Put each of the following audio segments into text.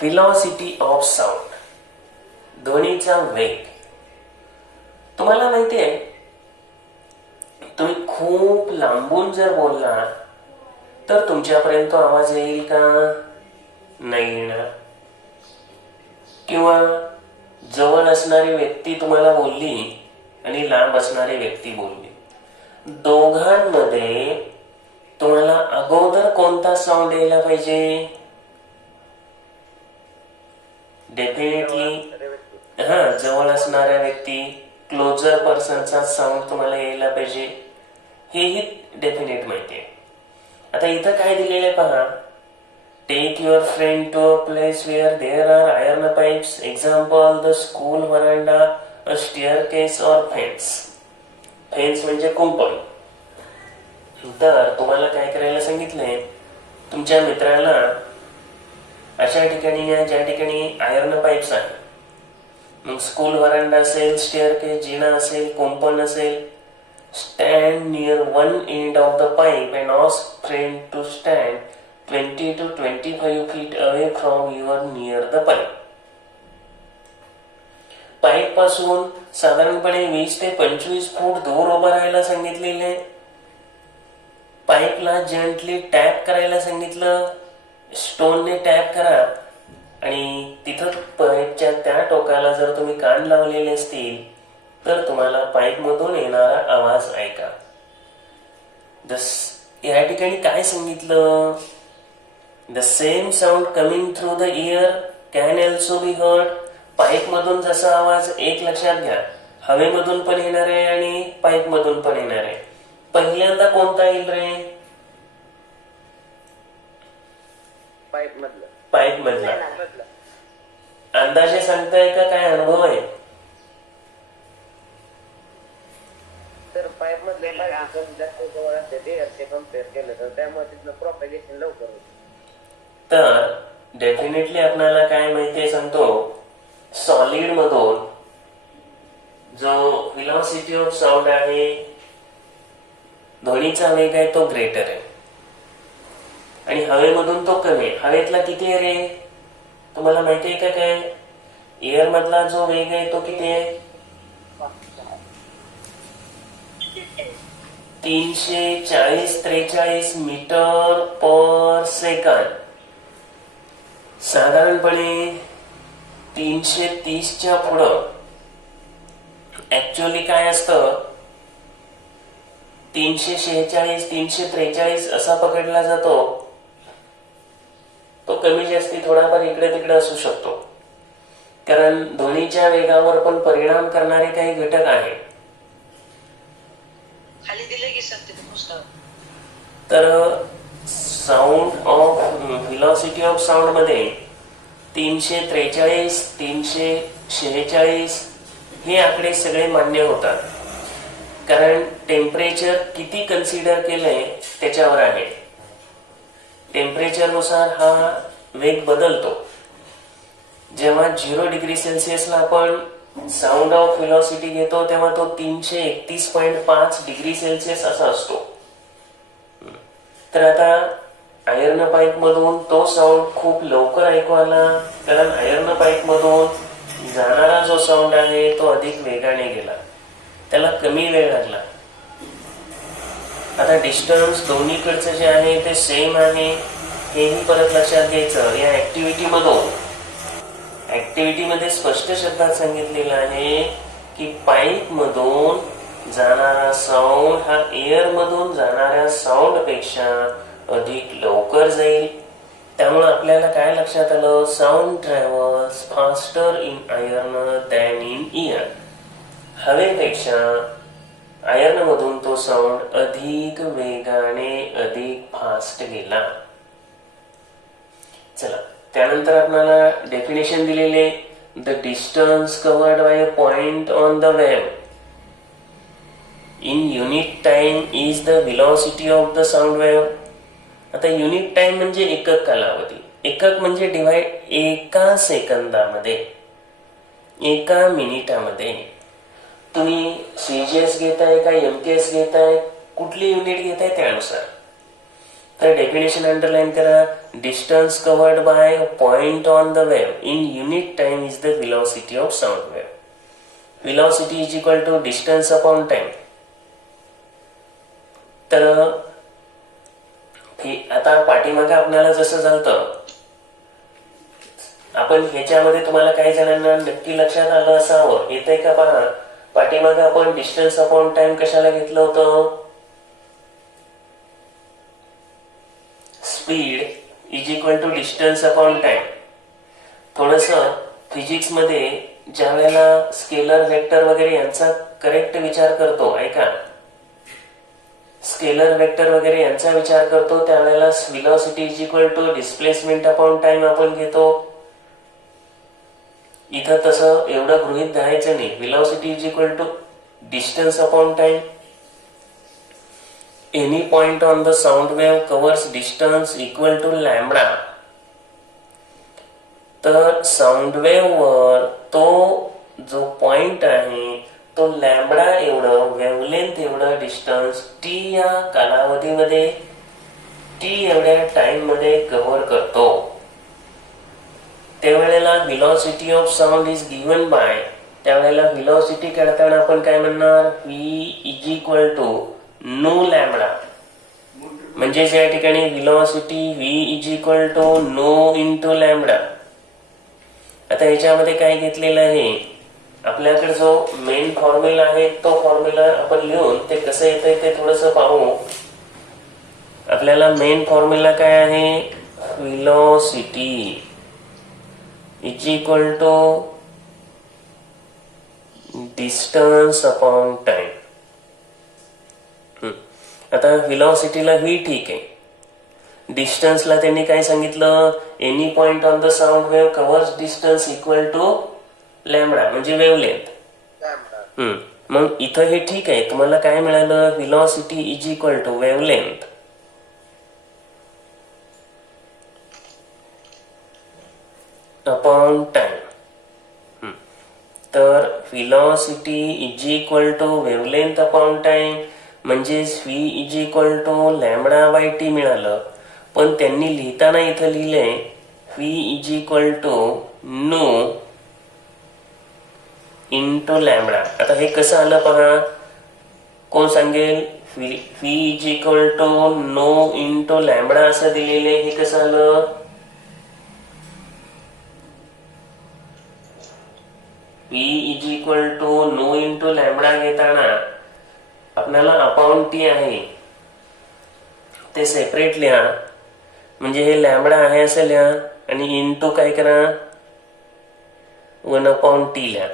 Velocity of sound, ध्वनीचा वेग. तुम्हाला माहिती आहे, तुम्ही खूप लांबून जर बोलला तर तुमच्यापर्यंत आवाज येईल का? नाही येणार. किंवा जवळ असणारी व्यक्ती तुम्हाला बोलली आणि लांब असणारी व्यक्ती बोलली, दोघांमध्ये तुम्हाला अगोदर कोणता साऊंड यायला पाहिजे? डेफिनेटली जवळ असणाऱ्या व्यक्ती, क्लोजर पर्सनचा साऊंड तुम्हाला यायला पाहिजे. हेही डेफिनेट माहिती आहे. आता इथं काय दिलेलं आहे पहा. Take your friend to a place where there are iron pipes. Example, the school verandah, a staircase or fence. Fence म्हणजे कुंपण. तर तुम्हाला काय करायला सांगितलंय, तुमच्या मित्राला अशा ठिकाणी या ज्या ठिकाणी आयर्न पाईप्स आहे, मग स्कूल व्हरांडा असेल, स्टेअरकेस, जिना असेल, कुंपण असेल, stand near one end of the pipe and ask friend to stand 20 to 25 feet away from your near the pipe. Pipe पासून साधारणपणे 20 ते 25 फूट दूर उभं राहायला सांगितलेले. पाईपला जेंटली टॅप करायला सांगितलं. स्टोनने टॅप करा आणि तिथं पाईपच्या त्या टोकाला जर तुम्ही कान लावलेले असतील तर तुम्हाला पाईप मधून येणारा आवाज ऐका. या ठिकाणी काय सांगितलं? The same sound coming through the year can also be heard. Pipe मधून जसा आवाज, एक लक्षात घ्या, हवेमधून पण येणार आहे आणि पाईप मधून पण येणार आहे. पहिल्यांदा कोणता येईल रे? पाईप मधला. अंदाजे सांगताय का काय अनुभव आहे? तर पाईप मधले जास्त जवळ असते ते कम्पेअर केलं तर त्यामुळे तिथलं प्रोपॅगेशन लवकर होतं. तर डेफिनेटली आपल्याला काय माहितीये सांगतो, सॉलिड मधून जो व्हेलॉसिटी ऑफ साऊंड आहे, ध्वनीचा वेग आहे, तो ग्रेटर आहे आणि हवेमधून तो कमी आहे. हवेतला किती आहे रे? तुम्हाला माहिती आहे का काय? एअर मधला जो वेग आहे तो किती आहे? 340-43 मीटर पर सेकंद. साधारणपणे 330च्या पुढं ऍक्च्युअली काय असतं, 346-343 असा पकडला जातो. तो कमी जास्ती थोडाफार इकडे तिकडे असू शकतो, कारण ध्वनीच्या वेगावर पण परिणाम करणारे काही घटक आहेत. तर sound of velocity of sound मध्ये 343, 346 हे आकडे सगळे मान्य होतात, कारण टेम्परेचर किती कन्सिडर केलंय त्याच्यावर आहे. टेम्परेचर नुसार हा वेग बदलतो. जेव्हा 0 डिग्री सेल्सिअसला आपण साऊंड ऑफ व्हेलॉसिटी घेतो तेव्हा तो 331.5 डिग्री सेल्सिअस असा असतो. तर आता आयर्न पाईप मधून तो साऊंड खूप लवकर ऐकू आला, कारण आयर्न पाईप मधून जाणारा जो साऊंड आहे तो अधिक वेगाने गेला, त्याला कमी वेळ लागला. आता डिस्टन्स दोन्हीकडचं जे आहे ते सेम आहे, हेही परत लक्षात घ्यायचं. या ऍक्टिव्हिटीमध्ये स्पष्ट शब्दात सांगितलेलं आहे की पाईप मधून जाणारा साऊंड हा एअर मधून जाणाऱ्या साऊंड पेक्षा अधिक लवकर जाईल. त्यामुळे आपल्याला काय लक्षात आलं, sound travels faster in iron than in air. हवेपेक्षा आयर्न मधून तो साऊंड अधिक वेगाने, अधिक फास्ट गेला. चला, त्यानंतर आपल्याला डेफिनेशन दिलेले, the distance covered bye a point on the wave in unit time is the velocity of the sound wave. आता युनिट टाइम म्हणजे एकक कालावधी, एकक म्हणजे डिवाइड, एका सेकंदामध्ये, एका मिनिटामध्ये. तुम्ही सीजीएस घेताय का एमकेएस घेताय, कुठली युनिट घेताय त्यानुसार. तर डेफिनेशन अंडरलाईन करा. Distance covered by point on the wave in unit time is the velocity of sound wave. Velocity is equal to distance upon time. तर आता पाठीमागे आपल्याला जसं झालं, आपण ह्याच्यामध्ये तुम्हाला काही जणांना नक्की लक्षात आलं असावं, येतंय का पहा. पाठीमागे आपण डिस्टन्स अपॉन टाइम कशाला घेतलं होतं? Speed is equal to distance upon time. थोडस फिजिक्स मध्ये ज्या वेळेला स्केलर वेक्टर वगैरे यांचा करेक्ट विचार करतो, ऐका, स्केलर वेक्टर वगैरे यांचा विचार करतो त्यावेळेला velocity is equal to displacement upon time आपण घेतो. इथं तसं एवढं गृहीत धरायचं नाही. Velocity is equal to distance upon time. Any point on the sound wave covers distance equal to lambda. तर साऊंड वेव्ह वर तो जो पॉइंट आहे तो लॅम्बडा एवढं वेव्हलेंथ एवढं डिस्टन्स टी या कालावधीमध्ये टी एवढ्या टाइम मध्ये कव्हर करतो. त्यावेळेला velocity of sound is given by, त्यावेळेला व्हेलॉसिटी काढताना आपण काय म्हणणार? V is equal to nu lambda. म्हणजे या ठिकाणी velocity v is equal to nu into lambda. आता याच्यामध्ये काय घेतलेलं आहे? आपल्याकडे जो मेन फॉर्म्युला आहे तो फॉर्म्युला आपण लिहून ते कसं येतंय ते थोडस पाहू. आपल्याला मेन फॉर्म्युला काय आहे? Velocity is equal to distance upon time. आता व्हेलॉसिटीला व्ही ठीक आहे, डिस्टन्सला त्यांनी काय सांगितलं? Any point on the sound wave covers distance equal to lambda म्हणजे वेव्हलेंथ. मग इथं हे ठीक आहे. तुम्हाला काय मिळालं? Velocity is equal to wavelength upon time. तर velocity is equal to wavelength upon time म्हणजे V is equal to lambda by T मिळालं. पण त्यांनी लिहिताना इथं लिहिलंय V is equal to nu into lambda. आता हे कसं आलं पहा, कोण सांगेल? V is equal to nu into lambda असं दिलेलं, हे कसं आलं? V is equal to nu into lambda घेताना आपल्याला अपॉन टी आहे ते सेपरेट लिहा. म्हणजे हे लॅम्बडा आहे असं लिहा आणि इंटू काय करा? 1 अपॉन टी लिहा.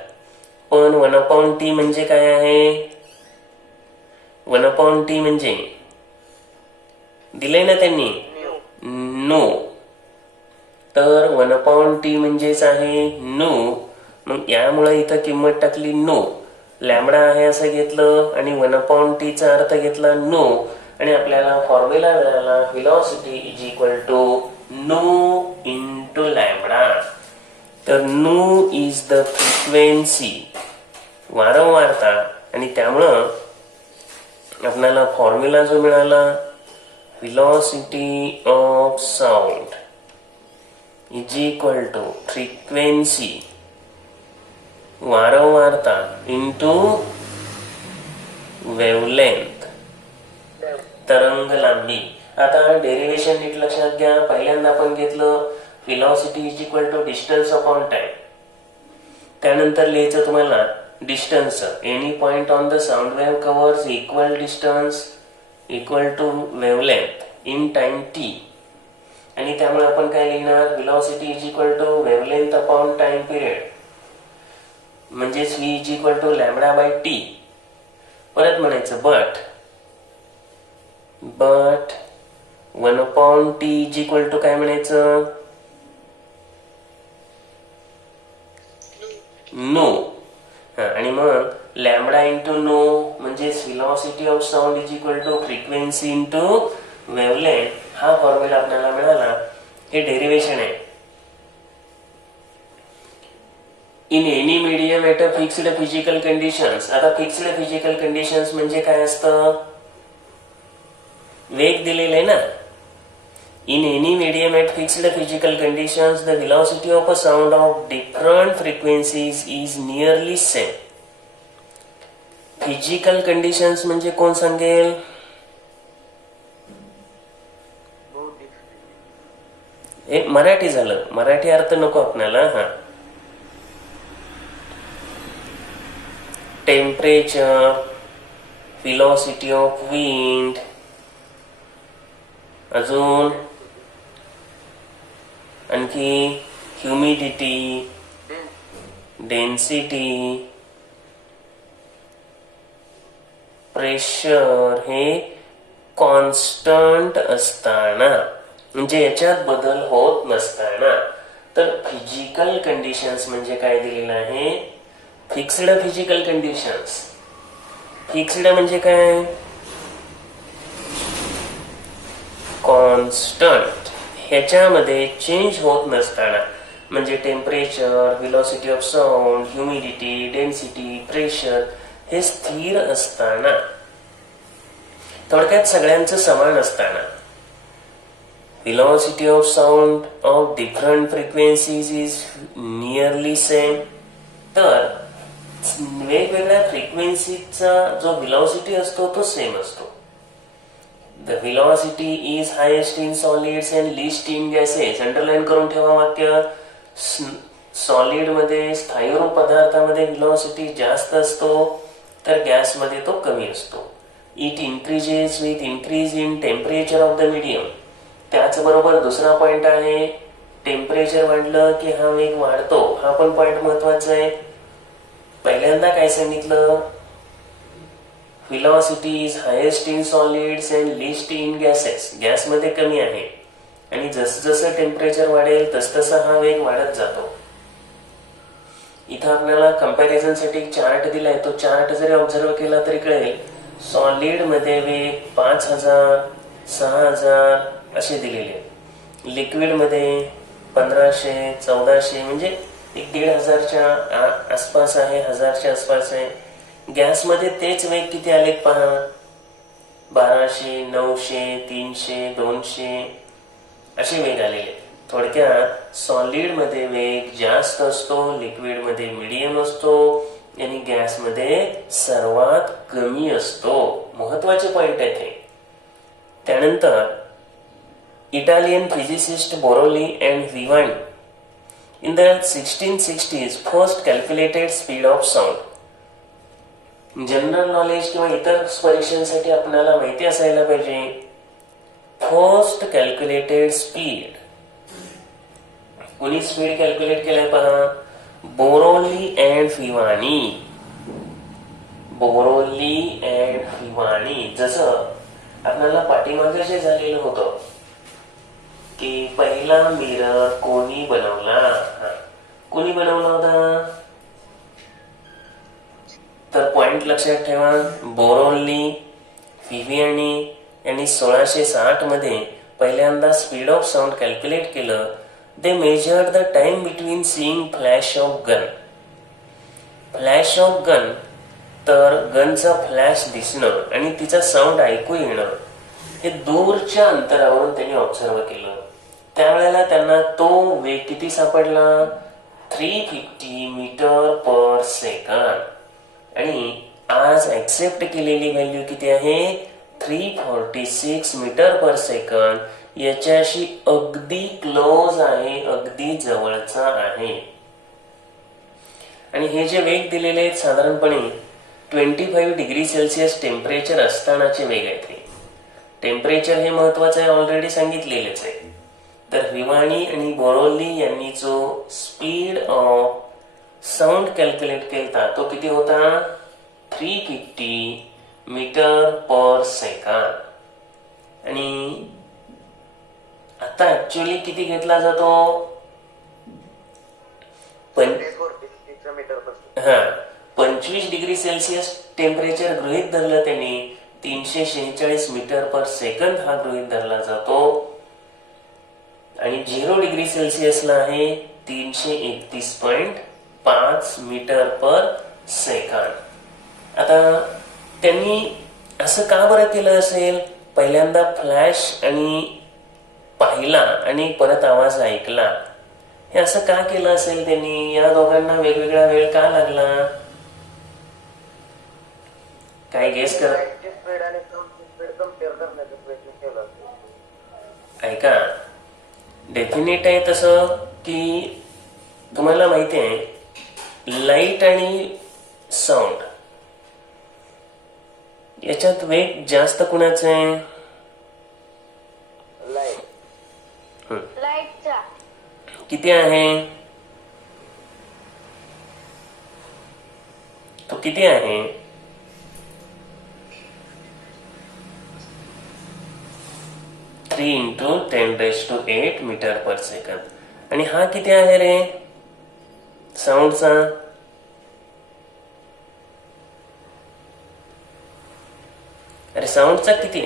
पण 1 अपॉन टी म्हणजे काय आहे? 1 अपॉन टी म्हणजे दिलंय ना त्यांनी नो. तर 1 अपॉन टी म्हणजेच आहे नो. मग यामुळे इथं किंमत टाकली नो. लॅम्बडा आहे असं घेतलं आणि 1 अपॉन टी चा अर्थ घेतला नो आणि आपल्याला फॉर्म्युला मिळाला velocity is equal to nu into lambda. तर नो इज द फ्रिक्वेन्सी, वारंवारता, आणि त्यामुळं आपल्याला फॉर्म्युला जो मिळाला velocity of sound is equal to frequency वारंवारता इंटू वेव्हलेंथ तरंग लांबी. आता डेरिव्हेशन नीट लक्षात घ्या. पहिल्यांदा आपण घेतलं velocity is equal to distance upon time. त्यानंतर लिहायचं तुम्हाला distance. Any point on the sound wave covers equal distance equal to wavelength in time t. आणि त्यामुळे आपण काय लिहिणार? Velocity is equal to wavelength upon time period म्हणजेच V is equal to lambda by T. परत म्हणायचं but 1 upon T is equal to काय म्हणायचं? नो. आणि मग लॅम्बडा इंटू नो म्हणजे velocity of sound is equal to frequency into wavelength. हा formula आपल्याला मिळाला. हे डेरिव्हेशन आहे. In any medium at a fixed physical conditions. आता फिक्स्ड फिजिकल कंडिशन्स म्हणजे काय असतं? वेग दिलेला आहे ना, In any medium at fixed physical conditions, the velocity of a sound of different frequencies is nearly same. Physical conditions म्हणजे कोण सांगेल? हे मराठी झालं, मराठी अर्थ नको आपल्याला. हा, टेम्परेचर, व्हेलॉसिटी ऑफ विंड, अजून आणखी ह्युमिडिटी, डेन्सिटी, प्रेशर हे कॉन्स्टंट असताना, म्हणजे याच्यात बदल होत नसताना. तर फिजिकल कंडिशन्स म्हणजे काय दिलेलं आहे? Fixed physical conditions. फिक्स्ड म्हणजे काय? कॉन्स्टंट, ह्याच्यामध्ये चेंज होत नसताना, म्हणजे temperature, velocity of sound, humidity, density, pressure हे स्थिर असताना, थोडक्यात सगळ्यांचं समान असताना. velocity of sound of different frequencies is nearly same. तर वेगवेगळ्या फ्रिक्वेन्सीचा जो velocity असतो तो सेम असतो. The velocity is highest in solids and least in gases. Underline करून ठेवा वाक्य. सॉलिड मध्ये, स्थायीरूप पदार्थामध्ये velocity जास्त असतो, तर गॅस मध्ये तो कमी असतो. It increases with increase in temperature of the medium. त्याचबरोबर दुसरा पॉइंट आहे, टेम्परेचर वाढलं की हा वेग वाढतो. हा पण पॉइंट महत्वाचा आहे. पहिल्यांदा काय सांगितलं? Velocity is highest in solids and least in gases. गॅसमध्ये कमी आहे, आणि जसं जसं टेम्परेचर वाढेल तस तसा हा वेग वाढत जातो. इथं आपल्याला कंपॅरिझन साठी एक चार्ट दिलाय. तो चार्ट जरी ऑब्झर्व केला तरी कळेल. सॉलिड मध्ये वेग 5000, 6000 असे दिलेले. लिक्विड मध्ये 1500, 1400, म्हणजे 1500च्या आसपास आहे, 1000च्या आसपास आहे. गॅस मध्ये तेच वेग किती आले पहा, 1200, 900, 300, 200 असे वेग आलेले. थोडक्यात सॉलिड मध्ये वेग जास्त असतो, लिक्विड मध्ये मिडियम असतो, आणि गॅस मध्ये सर्वात कमी असतो. महत्वाचे पॉइंट आहे ते. त्यानंतर Italian physicist Borelli and Viviani in the 1660s first calculated speed of sound. General knowledge किंवा इतर परीक्षांसाठी आपल्याला माहिती असायला पाहिजे, फर्स्ट कॅल्क्युलेटेड स्पीड. कोणी स्पीड कॅल्क्युलेट केलाय पहा? Borelli and Viviani. Borelli and Viviani. जसं आपल्याला पाठीमागे जे झालेलं होतं की पहिला मिरर कोणी बनवला, कोणी बनवला होता? तर पॉइंट लक्षात ठेवा, बोरोली, विवियानी यांनी 1660 मध्ये पहिल्यांदा स्पीड ऑफ साऊंड कॅल्क्युलेट केलं. They measured the time between seeing flash of gun. Flash of gun, तर गनचा फ्लॅश दिसणं आणि तिचा साऊंड ऐकू येणं, हे दूरच्या अंतरावरून त्यांनी ऑब्झर्व केलं. त्यावेळेला त्यांना तो वेग किती सापडला? 350 मीटर पर सेकंड. आणि आज ऍक्सेप्ट केलेली व्हॅल्यू किती आहे? 346 मीटर पर सेकंड. याच्याशी अगदी क्लोज आहे, अगदी जवळचा आहे. आणि हे जे वेग दिलेले आहेत साधारणपणे 25 डिग्री सेल्सिअस टेम्परेचर असतानाचे वेग आहेत. हे टेम्परेचर हे महत्वाचं आहे, ऑलरेडी सांगितलेलेच आहे. तर विवानी आणि बोरोली यांनी जो स्पीड ऑफ साऊंड कॅल्क्युलेट केला तो किती होता? 350 मीटर पर सेकंड. आणि आता ऍक्च्युअली किती घेतला जातो? 25 डिग्री सेल्सिअस टेम्परेचर गृहीत धरलं त्यांनी. 346 मीटर पर सेकंद हा गृहीत धरला जातो. आणि 0 डिग्री सेल्सिअसला आहे 331.5 मीटर पर सेकंड. आता त्यांनी असं का बरं केलं असेल? पहिल्यांदा फ्लॅश आणि पाहिला आणि परत आवाज ऐकला, हे असं का केलं असेल त्यांनी? या दोघांना वेगवेगळा वेळ का लागला? काय गेस कर. लाईटची स्पीड आणि साऊंडची स्पीड कम्पेअर करण्याचा प्रयत्न केला असेल. ऐका, डेफिनेट आहे तसं की तुम्हाला माहिती आहे लाईट आणि साऊंड याच्यात वेग जास्त कुणाचा आहे? लाईट. लाईटचा. किती आहे तो? किती आहे? 3 × 10⁸ मीटर पर सेकंद. आणि हा किती आहे रे साऊंडचा? अरे साऊंडचा किती?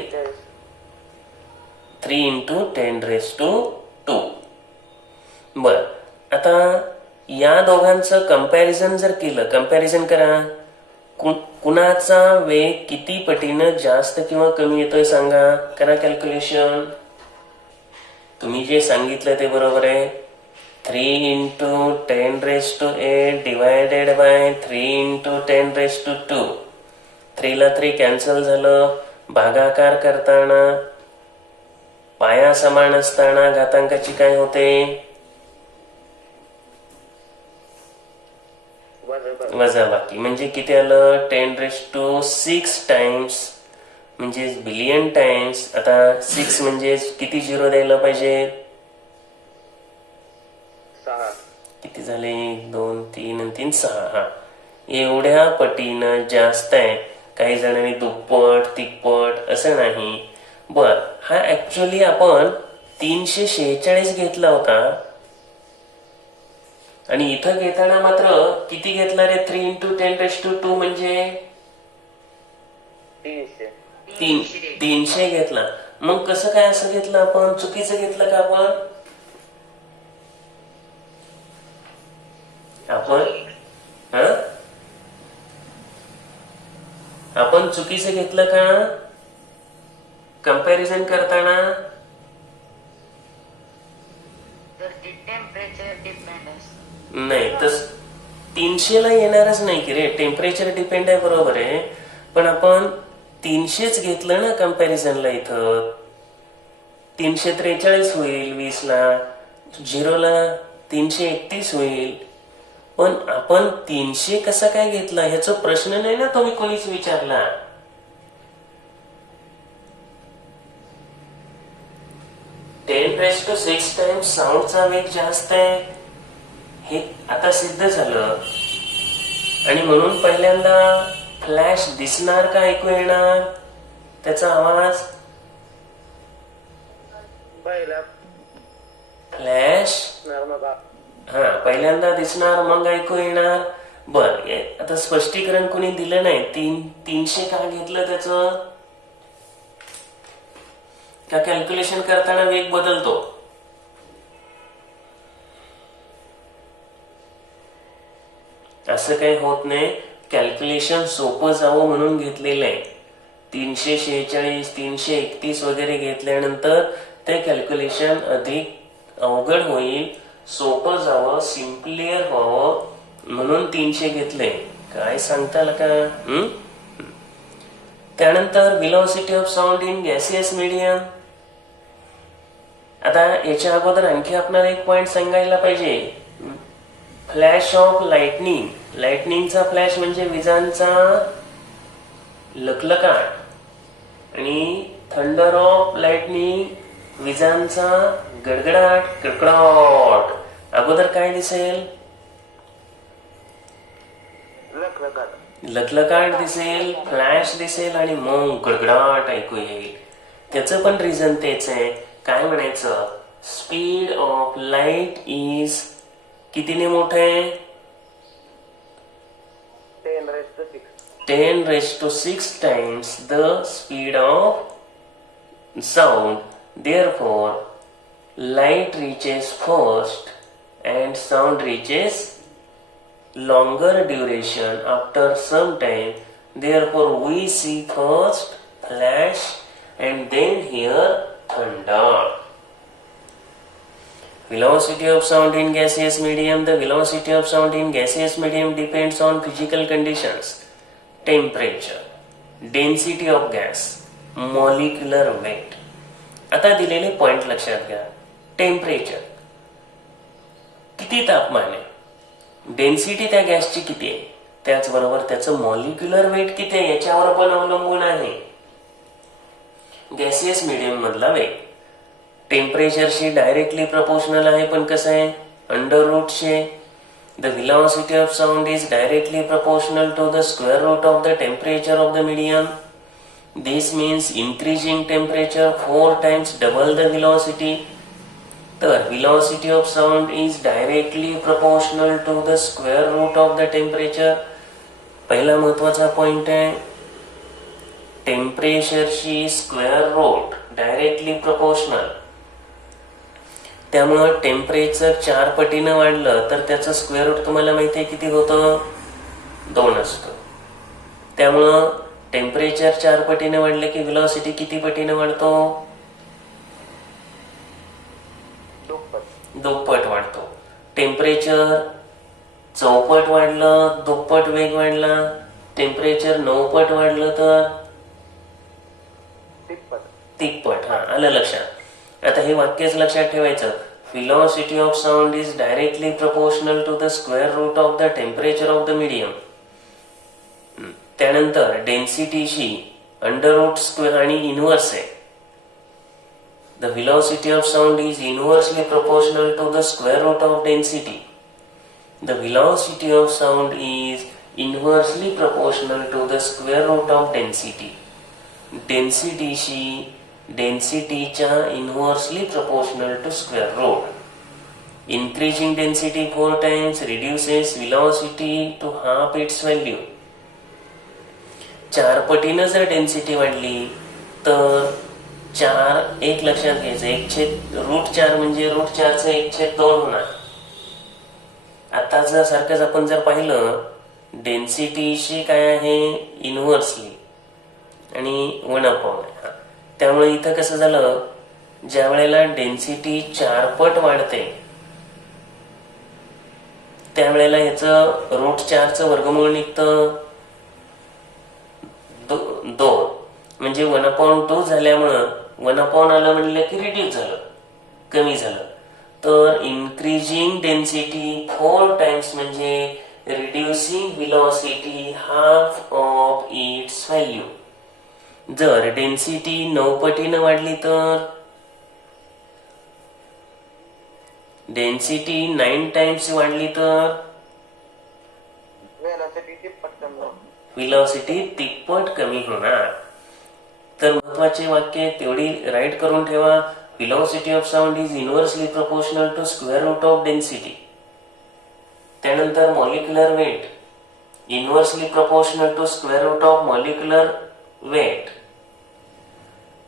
3 × 10⁻². बर, आता या दोघांचं कंपॅरिझन जर केलं, कंपॅरिझन करा, कुणाचा वेग किती पटीनं जास्त किंवा कमी येतोय सांगा. करा कॅल्क्युलेशन. तुम्ही जे सांगितलं ते बरोबर आहे. 3 × 10⁸ डिवायडेड बाय 3 × 10⁻². 3 ला 3 कॅन्सल झालं. भागाकार करताना पाया समान असताना घातांकाची काय होते? वजाबाकी. म्हणजे किती आलं? 10⁻6 टाइम्स, म्हणजे बिलियन टाइम्स. आता 6 म्हणजे किती झिरो द्यायला पाहिजे? 6. किती झाले? 1 2 3 आणि 3 6. हा, एवढ्या पटीनं जास्त आहे. काही जणांनी दुप्पट तिप्पट असं नाही. बर, हा ऍक्च्युअली आपण 346 घेतला होता आणि इथं घेताना मात्र किती घेतला रे? 3 × 10⁻². म्हणजे 300 घेतला. मग कसं काय असं घेतलं आपण? चुकीचं घेतलं का आपण चुकीचं घेतलं का कंपॅरिझन करताना? टेम्परेचर डिपेंड नाही, तस 300 ला येणारच नाही की रे. टेम्परेचर डिपेंड आहे, बरोबर आहे, पण आपण 300च घेतलं ना कंपॅरिझनला. इथं 343 होईल 20 ला, 0 ला 331 होईल. पण आपण 300 कसा काय घेतला ह्याचा प्रश्न नाही ना तुम्ही कोणीच विचारला. टाइम्स साऊंडचा वेग जास्त आहे हे आता सिद्ध झालं. आणि म्हणून पहिल्यांदा फ्लॅश दिसणार का ऐकू येणार त्याचा आवाज? फ्लॅश पहिल्यांदा दिसणार मग ऐकू येणार. बर, आता स्पष्टीकरण कोणी दिलं नाही. 300 का घेतलं त्याचं? का कॅल्क्युलेशन करताना वेग बदलतो? असं काही होत नाही. कॅल्क्युलेशन सोपं जावं म्हणून घेतलेलं आहे. 346 331 वगैरे घेतल्यानंतर ते कॅल्क्युलेशन अधिक अवघड होईल. सोपं जावं, सिम्पलियर व्हावं म्हणून 300 घेतले. काय सांगताल का? त्यानंतर velocity of sound in gaseous medium. आता याच्या अगोदर आणखी आपल्याला एक पॉइंट सांगायला पाहिजे. Flash of lightning. लाइटनिंगचा फ्लॅश म्हणजे विजांचा लखलखाट आणि थंडर ऑफ लाइटनिंग विजांचा गडगडाट कडकडाट. अगोदर काय दिसेल? लखलखाट दिसेल, फ्लॅश दिसेल आणि मग गडगडाट ऐकू येईल. त्याचं पण रिझन तेच आहे. काय म्हणायचं? स्पीड ऑफ लाईट इज कितीने मोठं आहे? 10⁻6 times the speed of sound. Therefore, light reaches first and sound reaches longer duration after some time. Therefore, we see first flash and then hear thunder. velocity of sound in gaseous medium. The velocity of sound in gaseous medium depends on physical conditions, temperature, density of gas, molecular weight. आता दिलेले point लक्षात घ्या. Temperature, किती तापमान आहे, density त्या गॅसची किती आहे, त्याचबरोबर त्याचं मॉलिक्युलर वेट किती आहे याच्यावर पण अवलंबून आहे गॅसियस मीडियम मधला वेग. टेम्परेचरशी डायरेक्टली प्रपोर्शनल आहे, पण कसं आहे, अंडर रूटशी. The velocity of sound is directly proportional to the square root of the temperature of the medium. This means increasing temperature 4 times double the velocity. तर velocity of sound is directly proportional to the square root of the temperature. पहिला महत्वाचा point आहे, टेम्परेचरशी square root directly proportional. त्यामुळं temperature 4 पटीनं वाढलं तर त्याचं स्क्वेअर रूट तुम्हाला माहिती आहे किती होतं, 2 असतं. त्यामुळं टेम्परेचर 4 पटीनं वाढलं की व्हेलॉसिटी किती पटीनं वाढतो, दुप्पट वाढतो. टेम्परेचर 4 पट वाढलं, दुप्पट वेग वाढला. टेम्परेचर 9 पट वाढलं तर तिप्पट. हा, आलं लक्षात. आता हे वाक्यच लक्षात ठेवायचं. Velocity of sound is directly proportional to the square root of the temperature of the medium. त्यानंतर डेन्सिटीशी अंडर रूट स्क्वेअर आणि इनव्हर्स आहे. The velocity of sound is inversely proportional to the square root of density. The velocity of sound is inversely proportional to the square root of density. Density शी डेन्सिटीच्या inversely proportional to square root. Increasing density 4 times reduces velocity to half its value. 4 पटीनं जर density वाढली तर 4 एक लक्षात घ्यायचं, 1/√4 म्हणजे √4चं 1/2 होणार. आता जर सारखंच आपण जर पाहिलं, डेन्सिटीशी काय आहे, इनव्हर्सली आणि 1/. त्यामुळे इथं कसं झालं, ज्या वेळेला डेन्सिटी 4 पट वाढते त्यावेळेला ह्याचं √4चं वर्गमूळ निघतं 2, म्हणजे 1/2 झाल्यामुळं 1 आलं म्हणलं की रिड्यूस झालं, कमी झालं. तर इन्क्रीजिंग डेन्सिटी 4 times म्हणजे reducing velocity half of its value. जर डेन्सिटी 9 पटीनं वाढली तर डेन्सिटी 9 times वाढली तर व्हेलॉसिटी तिप्पट कमी होणार. तर महत्वाचे वाक्य तेवढी राईट करून ठेवा. Velocity of sound is inversely proportional to square root of density. त्यानंतर molecular weight inversely proportional to square root of molecular weight.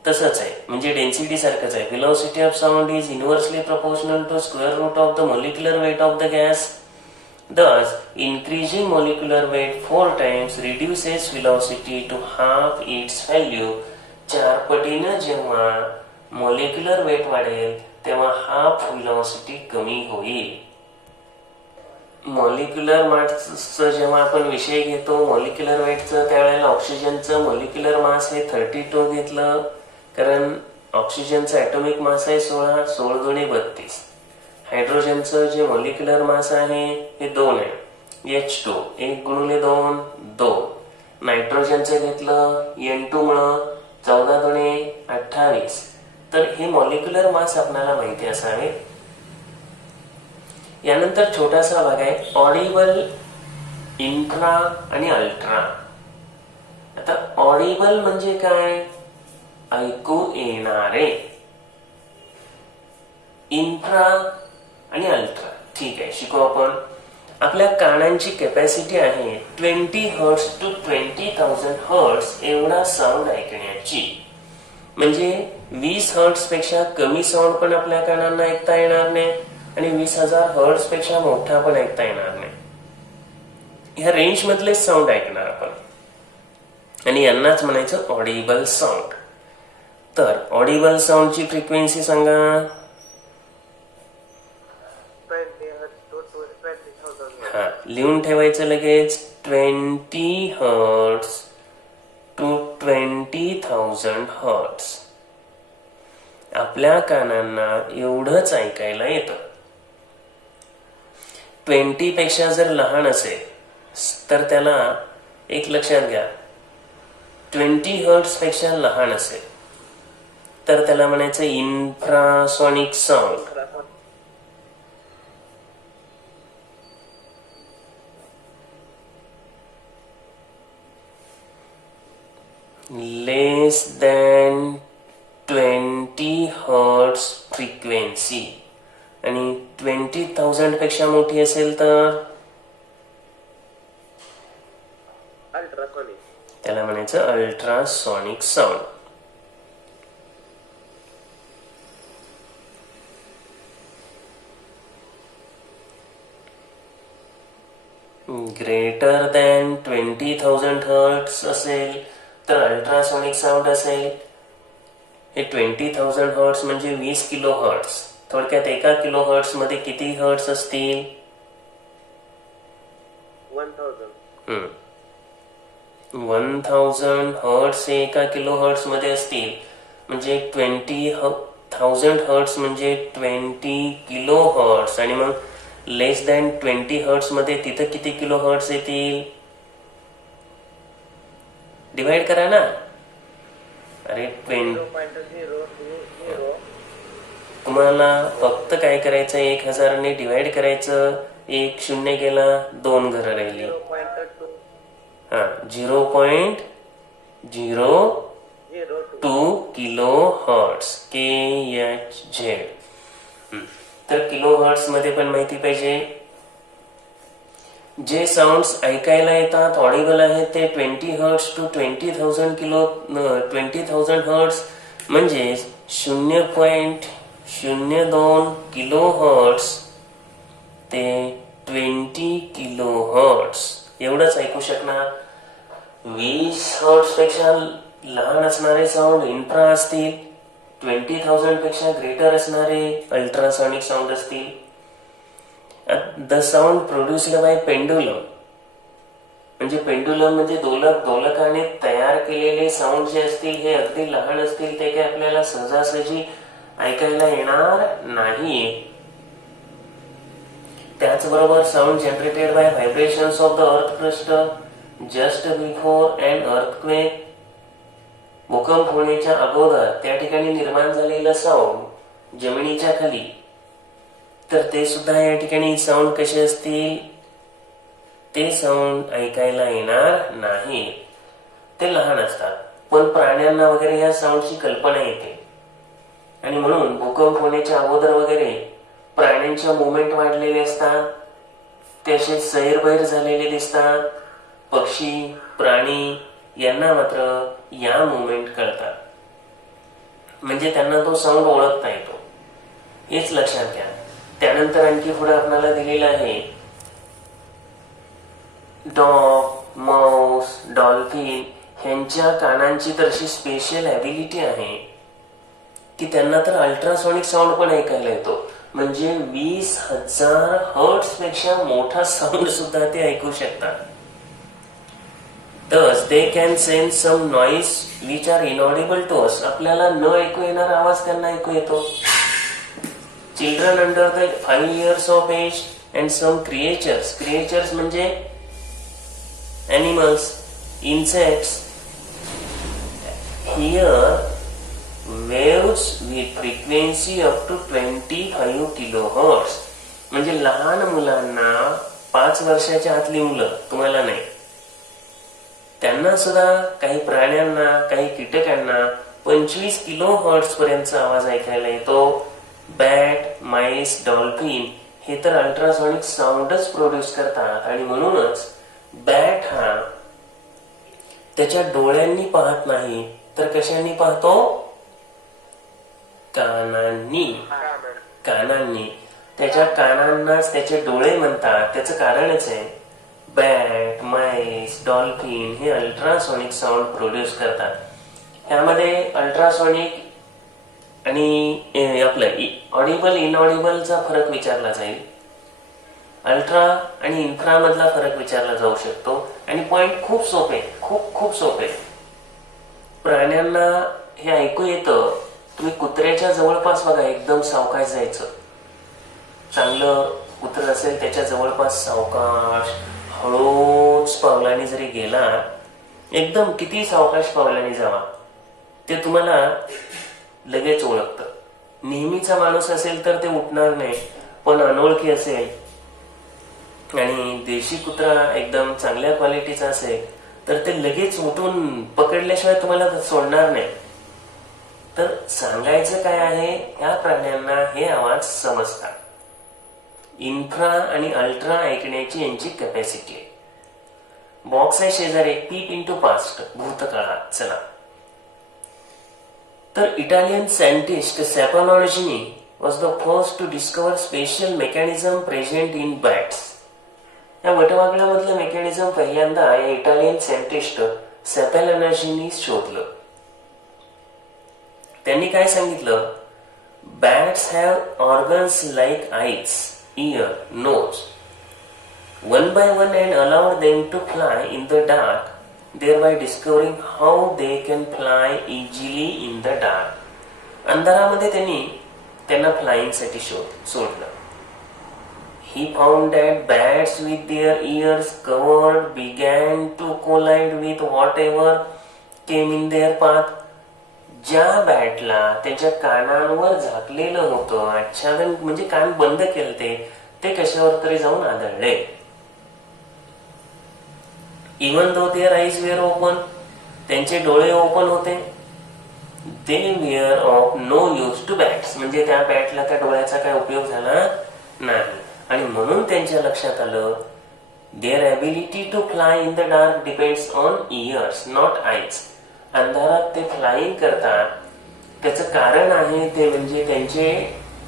तसंच आहे, म्हणजे डेन्सिटी सारखंच आहे. Velocity of sound is inversely proportional to square root of the molecular weight of the gas. Thus, increasing molecular weight 4 times reduces velocity to half its value. 4 पटीनं जेव्हा molecular weight वाढेल तेव्हा half velocity कमी होईल. Molecular मासचं जेव्हा आपण विषय घेतो मॉलिक्युलर वेटचं, त्यावेळेला ऑक्सिजनचं मॉलिक्युलर मास हे 32 घेतलं, कारण ऑक्सिजनचं ॲटॉमिक मास आहे 16, 16 दुणे 32. हायड्रोजनचं जे मॉलिक्युलर मास आहे हे 2 आहे, H2, 1 गुणिले 2, 2. नायट्रोजनचं घेतलं N2 मुळे 14 दुणे 28. तर हे मॉलिक्युलर मास आपल्याला माहिती असावे. यानंतर छोटासा भाग आहे ऑडिबल, इंफ्रा आणि अल्ट्रा. आता ऑडिबल म्हणजे काय, ऐकू येणारे. इंफ्रा आणि अल्ट्रा, ठीक आहे, शिकू आपण. आपल्या कानांची कॅपॅसिटी आहे 20 हर्ट्स to 20,000 हर्ट्स एवढा साऊंड ऐकण्याची. म्हणजे 20 हर्ट्स पेक्षा कमी साऊंड पण आपल्या कानांना ऐकता येणार नाही आणि 20,000 हर्ट्स पेक्षा मोठा पण ऐकता येणार नाही. ह्या रेंज मधले साऊंड ऐकणार आपण आणि यांनाच म्हणायचं ऑडिबल साऊंड. तर ऑडिबल साऊंडची फ्रिक्वेन्सी सांगा. लिहून ठेवायचं लगेच 20 हर्ट्स टू 20,000 हर्ट्स. आपल्या कानांना एवढंच ऐकायला येतं. 20 पेक्षा जर लहान असेल तर त्याला एक लक्षात घ्या, 20 हर्ट्स पेक्षा लहान असेल तर त्याला म्हणायचं infrasonic sound. Less than 20 hertz frequency आणि 20,000 पेक्षा मोठी असेल तर अल्ट्रासॉनिक. त्याला म्हणायचं ultrasonic sound. Greater than 20,000 hertz असेल तर अल्ट्रासॉनिक साऊंड असेल. हे 20,000 हर्ट्स म्हणजे 20 किलो हर्ट्स. थोडक्यात एका किलो हर्ट्स मध्ये किती हर्ट्स असतील? 1000. 1000 हर्ट्स हे एका किलो हर्ट्स मध्ये असतील म्हणजे 20,000 हर्ट्स म्हणजे 20 किलो हर्ट्स. आणि मग लेस दॅन 20 हर्ट्स मध्ये तिथं किती किलो हर्ट्स येतील? डिवाइड करा ना. अरे 0.020. तुम्हाला फक्त काय करायचं, 1000 ने डिवाइड करायचं. एक शून्य गेला, 2 घरं राहिली. 0.2. हा 0.002 किलो हर्ट्स KHZ. तर किलो हर्ट्स मध्ये पण माहिती पाहिजे. जे साऊंड्स ऐकायला येतात ऑडिबल आहेत ते 20 हर्ट्स टू 20,000 हर्ट्स म्हणजे 0.02 किलो हर्ट्स ते 20 किलो हर्ट्स एवढंच ऐकू शकणार. 20 हर्ट्स पेक्षा लहान असणारे साऊंड इन्फ्रा असतील, 20,000 पेक्षा ग्रेटर असणारे अल्ट्रासॉनिक साऊंड असतील. The sound produced by pendulum म्हणजे पेंडुलम म्हणजे दोलकाने तयार केलेले साऊंड जे असतील हे अगदी लहान असतील, ते काही आपल्याला सहजासहजी ऐकायला येणार नाही. त्याचबरोबर sound generated by vibrations of the earth crust just before and earthquake. भूकंप होण्याच्या अगोदर त्या ठिकाणी निर्माण झालेलं साऊंड जमिनीच्या खाली, तर ते सुद्धा या ठिकाणी साऊंड कसे असतील, ते साऊंड ऐकायला येणार नाही, ते लहान असतात. पण प्राण्यांना वगैरे ह्या साऊंडची कल्पना येते आणि म्हणून भूकंप होण्याच्या अगोदर वगैरे प्राण्यांच्या मुवमेंट वाढलेले असतात, ते असे सैरभैर झालेले दिसतात. पक्षी प्राणी यांना मात्र या मुवमेंट कळतात, म्हणजे त्यांना तो साऊंड ओळखता येतो. हेच लक्षात घ्या. त्यानंतर आणखी पुढे आपल्याला दिलेलं आहे डॉग, माऊस, डॉल्फिन ह्यांच्या कानांची तर अशी स्पेशल ॲबिलिटी आहे की त्यांना तर अल्ट्रासॉनिक साऊंड पण ऐकायला येतो. म्हणजे 20,000 हर्ट्स पेक्षा मोठा साऊंड सुद्धा ते ऐकू शकतात. Thus they can sense some noise which are inaudible to us. आपल्याला न ऐकू येणारा आवाज त्यांना ऐकू येतो. Children under the 5 years of age and some creatures म्हणजे animals, insects, hear waves with frequency up to 25 kilohertz. म्हणजे लहान मुलांना, 5 वर्षाच्या आतली मुलं, तुम्हाला नाही, त्यांना सुद्धा, काही प्राण्यांना, काही कीटकांना 25 किलो हर्ट्स पर्यंतचा आवाज ऐकायला येतो. बॅट, माईस, डॉल्फिन हे तर अल्ट्रासॉनिक साऊंडच प्रोड्यूस करतात आणि म्हणूनच बॅट हा त्याच्या डोळ्यांनी पाहत नाही तर कशांनी पाहतो? कानांनी. त्याच्या कानांनाच त्याचे डोळे म्हणतात. त्याचं कारणच आहे, बॅट, माईस, डॉल्फिन हे अल्ट्रासॉनिक साऊंड प्रोड्यूस करतात. ह्यामध्ये अल्ट्रासॉनिक आणि आपलं ऑडिबल इनऑडिबलचा फरक विचारला जाईल. अल्ट्रा आणि इन्फ्रा मधला फरक विचारला जाऊ शकतो आणि पॉइंट खूप सोपे, खूप सोपे. प्राण्यांना हे ऐकू येतं. तुम्ही कुत्र्याच्या जवळपास बघा, एकदम सावकाश जायचं. चांगलं कुत्र असेल त्याच्या जवळपास सावकाश हळूच पावलाने जरी गेला, एकदम किती सावकाश पावलाने जावा, ते तुम्हाला लगेच ओळखतं. नेहमीचा माणूस असेल तर ते उठणार नाही, पण अनोळखी असेल आणि देशी कुत्रा एकदम चांगल्या क्वालिटीचा असेल तर ते लगेच उठून पकडल्याशिवाय तुम्हाला सोडणार नाही. तर सांगायचं काय आहे, या प्राण्यांना हे आवाज समजतात. इन्फ्रा आणि अल्ट्रा ऐकण्याची यांची कॅपॅसिटी आहे. बॉक्स आहे शेजारी, पीप इंटू पास्ट, भूतकाळात. चला, तर Italian scientist Spallanzani was the first to discover special mechanism present in bats. या वटवाघळामधलं मेकॅनिझम पहिल्यांदा या इटालियन सायंटिस्ट सॅपालॉजिनी शोधलं. त्यांनी काय सांगितलं, bats have organs like eyes, ear, nose. One by one and allowed them to fly in the dark, thereby discovering how they can fly easily in the dark. अंधारामध्ये त्यांना flying साठी सोडलं. He found that bats with their ears covered began to collide with whatever came in their path. ज्या बॅटला त्यांच्या कानांवर झाकलेलं होतं, आच्छादन म्हणजे कान बंद केलते, ते कशावर तरी जाऊन आदळले. Even though their eyes were open, त्यांचे डोळे ओपन होते, they were of no use to bats, म्हणजे त्या बॅटला त्या डोळ्याचा काय उपयोग झाला नाही. आणि म्हणून त्यांच्या लक्षात आलं, their ability to fly in the dark depends on ears not eyes. अंधारात ते फ्लाइंग करतात, त्याचं कारण आहे ते म्हणजे त्यांचे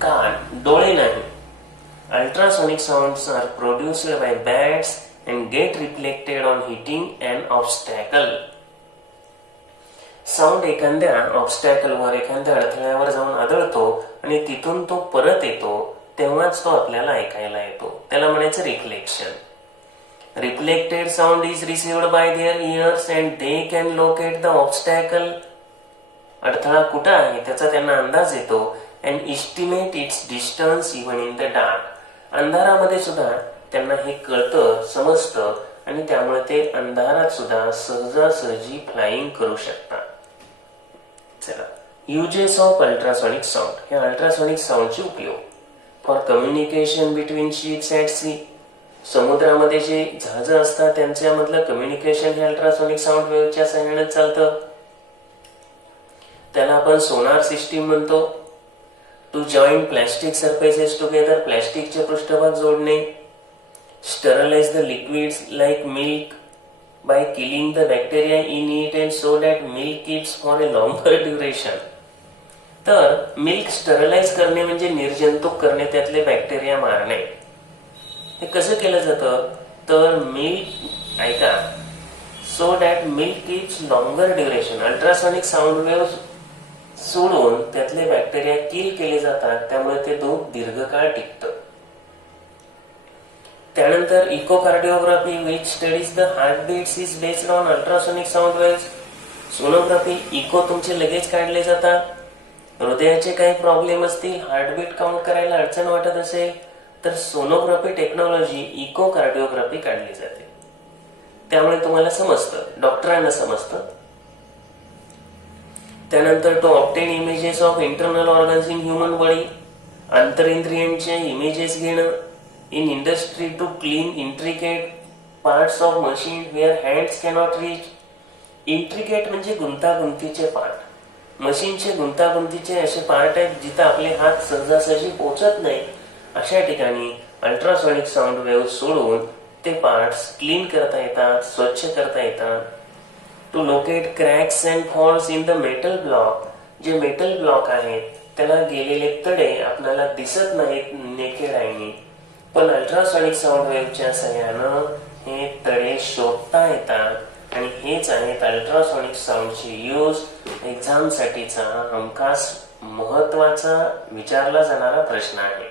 कान, डोळे नाही. Ultrasonic sounds are produced by bats and get reflected on hitting and obstacle. Sound एखाद्या ऑब्स्टॅकलवर, एखाद्या अडथळ्यावर जाऊन आदळतो आणि तिथून तो परत येतो, तेव्हाच तो आपल्याला ऐकायला येतो. त्याला म्हणायचं reflection. Reflected sound is received by their ears and they can locate the obstacle. अडथळा कुठं आहे त्याचा त्यांना अंदाज येतो. and estimate its distance even in the dark. अंधारामध्ये सुद्धा त्यांना हे कळतं, समजतं आणि त्यामुळे ते अंधारात सुद्धा सहजासहजी फ्लाइंग करू शकतात. चला, युजेस ऑफ अल्ट्रासोनिक साऊंड. हे अल्ट्रासोनिक साऊंडचे उपयोग. For communication between ships at sea. समुद्रामध्ये जे जहाजं असतात त्यांच्यामधलं कम्युनिकेशन हे अल्ट्रासोनिक साऊंड वेव्हच्या सहाय्याने चालतं. त्याला आपण सोनार सिस्टीम म्हणतो. To join plastic surfaces together, प्लॅस्टिकचे पृष्ठभाग जोडणे. Sterilise the liquids like milk by killing the bacteria in it and so that milk keeps for a longer duration. तर मिल्क स्टरलाइज करणे म्हणजे निर्जंतुक करणे, त्यातले बॅक्टेरिया मारणे. हे कसं केलं जातं तर मिल्क, ऐका, so that milk keeps longer duration. Ultrasonic sound wave सोडून त्यातले बॅक्टेरिया किल केले जातात, त्यामुळे ते दूध दीर्घकाळ टिकतं. त्यानंतर echocardiography which studies the heartbeats is based on ultrasonic sound waves. Sonography, echo तुमचे लगेच काढले जातात. हृदयाचे काही प्रॉब्लेम असतील, हार्टबीट काउंट करायला अडचण वाटत असेल तर सोनोग्राफी टेक्नॉलॉजी, इकोकार्डिओग्राफी काढली जाते. त्यामुळे तुम्हाला समजतं, डॉक्टरांना समजतं. त्यानंतर to obtain images of internal organs in human body. आंतरिंद्रियांचे इमेजेस घेणं. In industry to clean intricate parts of machine where hands cannot reach. Intricate म्हणजे गुंतागुंतीचे पार्ट. मशीनचे गुंतागुंतीचे असे पार्ट आहेत जिथं आपले हात सहजासहजी पोहोचत नाही. अशा ठिकाणी अल्ट्रासोनिक साऊंड वेव्ह सोडून ते पार्ट्स क्लीन करता येतात, स्वच्छ करता येतात. To locate cracks and faults in the metal block. जे मेटल ब्लॉक आहेत त्याला गेलेले तडे आपल्याला दिसत नाहीत नेकेड आयनी, पण अल्ट्रासोनिक साऊंड वेव्हच्या सहाय्यानं हे तडे शोधता येतात. आणि हेच आहेत अल्ट्रासोनिक साऊंडचे यूज. एक्झाम साठीचा हमखास महत्वाचा विचारला जाणारा प्रश्न आहे.